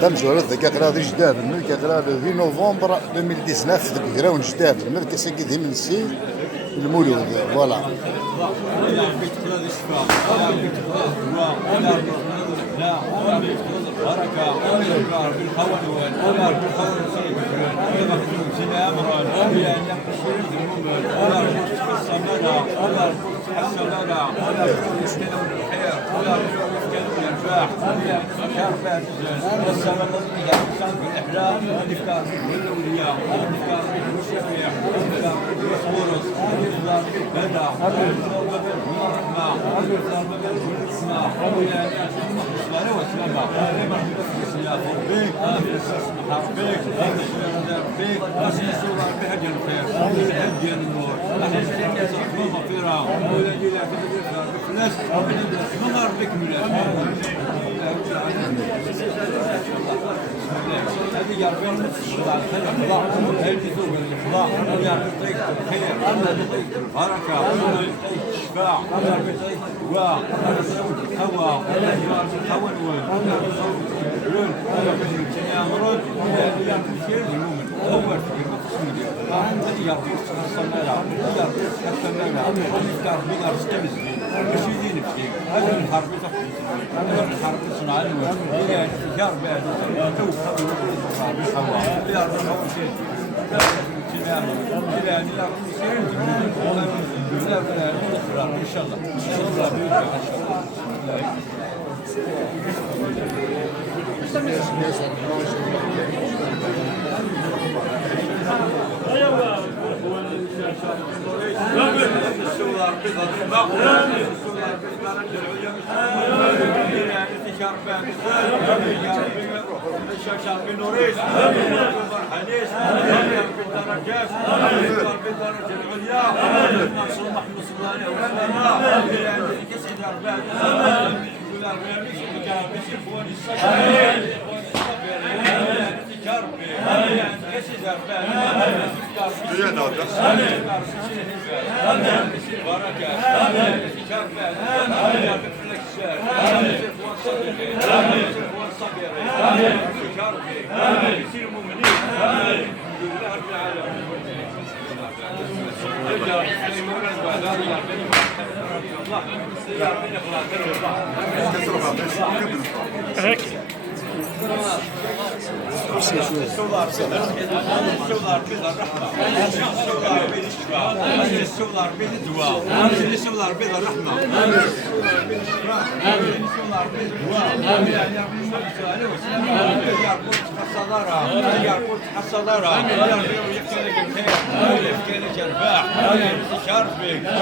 دام جورد ذاك غادي جداب الملك غادي في نوفمبر 2019 ذاك غراون جداب الملك ساكي من السي المولود فوالا. لا بركة بالخول بالخول سيدنا أمرا إلى أن يقصر الذنوب الصمدة السمدة يشتدون الخير يفتدون الفاح شرفات والسمد يحسن بالإحلام الإفكار بالأولياء الإفكار بالشفيع الإفكار بالخورس الإفكار بالبدع الإفكار بالرحمة الإفكار بالرحمة إلى أن يأتي الصلاة والسلامة الإسلام بك السمحة بك بك أسيسوا بهدي الخير بهدي النور أحسن الناس مغفرة ولا إلى بفلس مغار بك من هذه يربون الخضاع هذه ذوق الخضاع هذه طريقة الخير هذه طريقة البركة هذه طريقة الشفاع هذه طريقة الدواء هذه طريقة الهوى هذه الهوى الون هذه أمرون هذه كثير المؤمن أول في المقصود هذه يربون الصمالة يربون الثمانة الإفكار بغير استمزين بشيدين فيك هذا الحرب تقوم هذا الحرب صنع الوقت إلى التجار بعد توفى الحرب الحوا يا رب الحوشين إلى أن يكون سيرين إن شاء الله إن شاء الله بإذن السولار بيد الدواء السولار بيد الرحمة السولار بيد الدواء يربط الصدارة يربط الصدارة يربط الخير يربط الرباح يربط